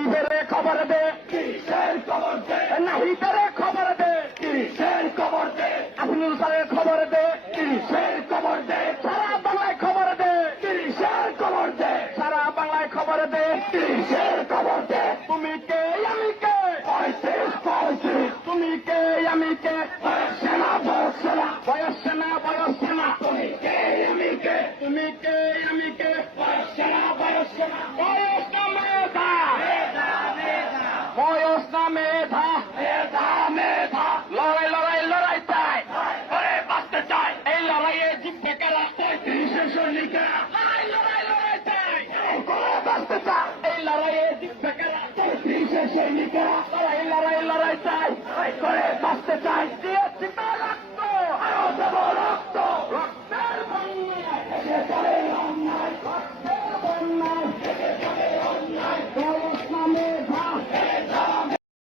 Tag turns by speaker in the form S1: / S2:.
S1: নাহিদের খবর দে।
S2: কিসের খবর দে?
S1: নাহিদের খবর দে।
S2: কিসের খবর দে?
S1: আফিনুল স্যারের খবর দে।
S2: কিসের খবর দে?
S1: সারা বাংলায় খবর দে।
S2: কিসের খবর দে?
S1: সারা বাংলায় খবর দে।
S2: কিসের খবর দে?
S1: তুমি কে আমি কে?
S2: পঁয়ত্রিশ পঁয়ত্রিশ
S1: তুমি কে আমি কে?
S2: সেনা সেনা।
S1: বয়স সেনা বয়স সেনা।
S2: তুমি কে আমি কে?
S1: তুমি কে আমি কে?
S2: সেনা বয়স সেনা
S1: বয়স না মেধা বয়স না মেধা।
S2: মেধা মেধা।
S1: লড়াই লড়াই লড়াই চাই।
S2: করে বাঁচতে চাই।
S1: এই লড়াইয়ে জিতবে কারা
S2: পঁয়ত্রিশের সৈনিকা
S1: লড়াই লড়াই চাই
S2: করে বাঁচতে চাই।
S1: এই লড়াইয়ে জিতবে কারা
S2: পঁয়ত্রিশের সৈনিকা
S1: লড়াই লড়াই লড়াই চাই।